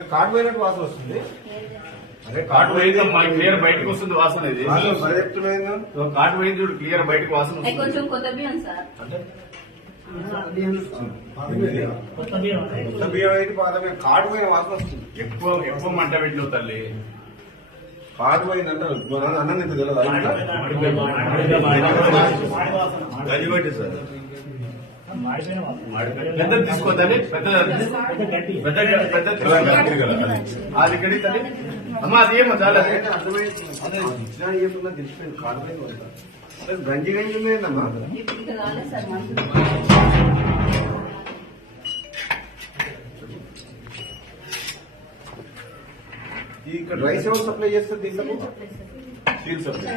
Card పోయినట్టు వాసన వస్తుంది. అరే కాటు పోయింది మా క్లియర్ బయటకు వస్తుంది వాసన ఇది. కాటు పోయింది చూడు క్లియర్ బయటకు వాసన అది వస్తుంది. కొంచెం కొత్త బియ్యం సార్. అంటే? కొత్త బియ్యం అయితే పాత బియ్యం కార్డు పోయిన వాసన వస్తుంది. ఎక్కువ ఎక్కువ మంట పెట్టిన తల్లి. కార్డు పోయిందంటే అన్నం ఇంత తెలియదు? గజిబట్టి సార్. పెద్దది తీసుకోవాలి పెద్ద పెద్ద పెద్ద అది కడి తల్లి. అమ్మ అది ఏమో చాలా. అర్థమైంది. అదే ఇచ్చినా ఏమున్నా తెలిసిపోయింది కార్డు పోయిన వాసన. అరే గంజి గంజి ఉన్నాయన్నమ్మా ఇప్పుడు ఇంకా రాలేదు సార్ మంచి ఈ ఇక్కడ రైస్ ఎవరు సప్లై చేస్తారు దీంట్లో? స్టీల్ సప్లై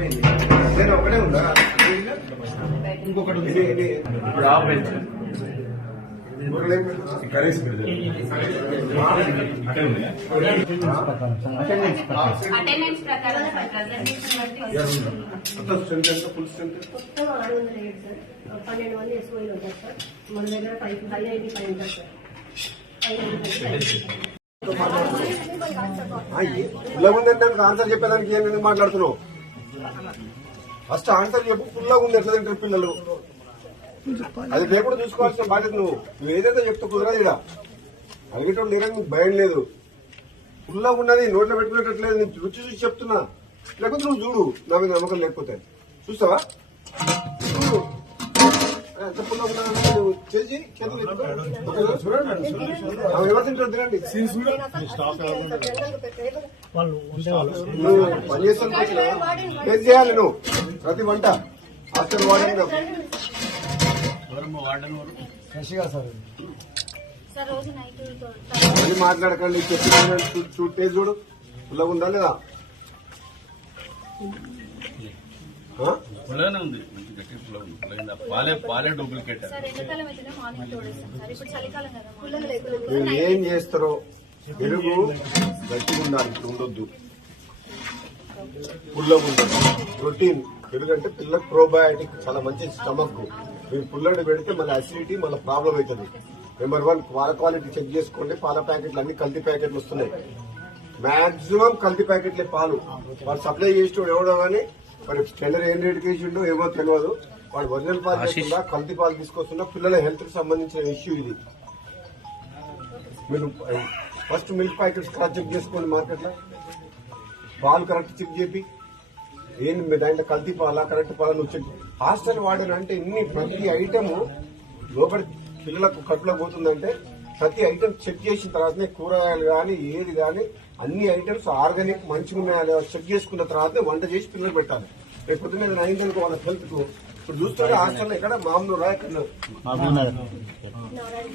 రెండు రెమ్మల స్పాండ్ కార్డు పోయింది నేను ఒకటే ఉందా ఇంకొకటి కర్రీస్ అటెండెన్స్ ప్రకారం ఫుల్ స్ట్రెంత్ మొత్తం ఆరు వందల ఏడు సార్ పన్నెండు మంది ఎస్ఓలు ఉంటారు సార్ మన దగ్గర ఫైవ్ ఫైవ్ ఐడి ఫైవ్ ఉంటారు సార్ ఫైవ్ ఐడి ఫుల్గా ఉందంటే నాకు ఆన్సర్ చెప్పేదానికి ఏం మాట్లాడుతున్నావు? ఫస్ట్ ఆన్సర్ చెప్పు ఫుల్గా ఉంది ఎట్లా తింటారు పిల్లలు. అది లేకుండా చూసుకోవాల్సిన బాధ్యత నువ్వు. నువ్వు ఏదైతే చెప్తే కుదరదు ఇక్కడ అడిగేటప్పుడు లేదని నీకు భయం లేదు. ఫుల్గా ఉన్నది నోట్లో పెట్టుకునేటట్లేదు నేను రుచి చూసి చెప్తున్నా. లేకపోతే నువ్వు చూడు. నా మీద నమ్మకం లేకపోతే. చూస్తావా? చూడు. చేసి? చూడండి తింటారు తినండి నువ్వు పని చేస్తాను ఏం చేయాలి నువ్వు? ప్రతి వంట హాస్టల్ వాడిన సార్ రోజు నైట్ అది మాట్లాడకండి చెప్పిన చూడు టేస్ట్ చూడు. పుల్లగా ఉందా లేదా? పుల్లగానే ఉంది. మంచి గట్టి పుల్లగా ఉంది. పుల్లగా పాలే పాలే డూప్లికేట్ సార్ ఎండాకాలం అయితేనే మార్నింగ్ తోడేస్తాం సార్. ఇప్పుడు చలికాలం కదా. పుల్లలు లేకుండా నువ్వు ఏం చేస్తారో పెరుగు గట్టిగా ఉండాలి ఉండొద్దు. పుల్లగా ఉండదు ప్రోటీన్ అంటే పిల్లలకు ప్రోబయాటిక్ చాలా మంచి స్టమక్. మీరు పుల్లడి పెడితే మళ్ళీ అసిడిటీ మళ్ళీ ప్రాబ్లం అవుతుంది. నెంబర్ వన్ పాల క్వాలిటీ చెక్ చేసుకోండి. పాల ప్యాకెట్లు అన్ని కల్తీ ప్యాకెట్లు వస్తున్నాయి. మాక్సిమం కల్తీ ప్యాకెట్లే పాలు. వాడు సప్లై చేసేటోడు ఎవడో కానీ మరి టెండర్ ఏం రేటుకి వేసిండో ఏమో తెలియదు వాడు ఒరిజినల్ పాలు తీసుకున్నా కల్తీ పాలు తీసుకొస్తున్నా పిల్లల హెల్త్కి సంబంధించిన ఇష్యూ ఇది. మీరు first milk packets correct check చేసుకోండి మార్కెట్లో పాలు కరెక్ట్ చెక్ చేపి. ఏంది మీ దాంట్లో కల్తీ పాలా కరెక్ట్ పాలా నువ్వు చెక్ హాస్టల్ వాడిన అంటే ఇన్ని ప్రతి ఐటమ్ లోపల పిల్లలకు కడుపులో పోతుందంటే ప్రతి ఐటమ్ చెక్ చేసిన తర్వాతనే కూరగాయలు కానీ ఏది కానీ అన్ని ఐటమ్స్ ఆర్గానిక్ మంచిగా ఉన్నాయా చెక్ చేసుకున్న తర్వాత వంట చేసి పిల్లలు పెట్టాలి. రేపు పొద్దున్న ఏదైనా అయిందనుకో వాళ్ళ హెల్త్ ఇప్పుడు చూస్తుంటే హాస్టల్ ఎక్కడ మామూలు రా ఎక్కడ నారాయణ